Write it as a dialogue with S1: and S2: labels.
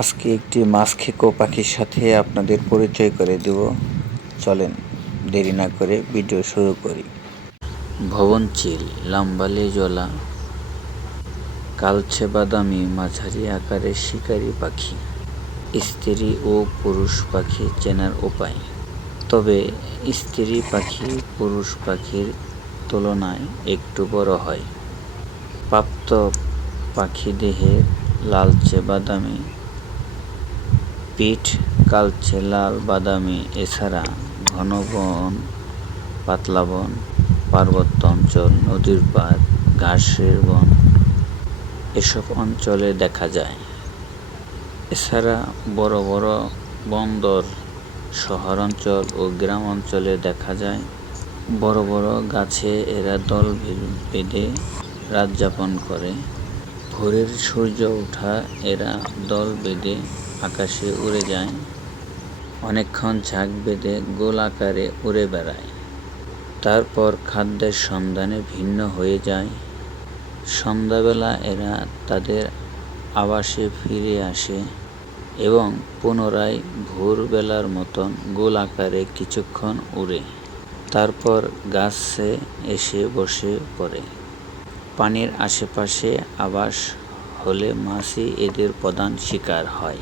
S1: আজকে একটি মাছ খেকো পাখির সাথে আপনাদের পরিচয় করে দেব। চলেন, দেরি না করে ভিডিও শুরু করি। ভবন চিল, লাম্বালে জলা কালচে বাদামি, মাঝারি আকারের শিকারী পাখি, স্ত্রী ও পুরুষ পাখি চেনার উপায়। তবে স্ত্রী পাখি, পুরুষ পাখির তুলনায় একটু বড় হয়। প্রাপ্ত পাখি দেহের লালচে বাদামি পিঠ কালচে লাল বাদামি, এছাড়া ঘন বন, পাতলা বন, পার্বত্য অঞ্চল, নদীর পাড়, ঘাসের বন, এসব অঞ্চলে দেখা যায়। এছাড়া বড় বড় বন্দর শহর অঞ্চল ও গ্রাম অঞ্চলে দেখা যায়। বড় বড় গাছে এরা দল বেঁধে রাত যাপন করে। ভোরের সূর্য ওঠা এরা দল বেঁধে আকাশে উড়ে যায়। অনেকক্ষণ ঝাঁক বেঁধে গোল আকারে উড়ে বেড়ায়। তারপর খাদ্যের সন্ধানে ভিন্ন হয়ে যায়। সন্ধ্যাবেলা এরা তাদের আবাসে ফিরে আসে এবং পুনরায় ভোরবেলার মতন গোল আকারে কিছুক্ষণ উড়ে। তারপর গাছে এসে বসে পড়ে। পানির আশেপাশে আবাস হলে মাছই এদের প্রধান শিকার হয়।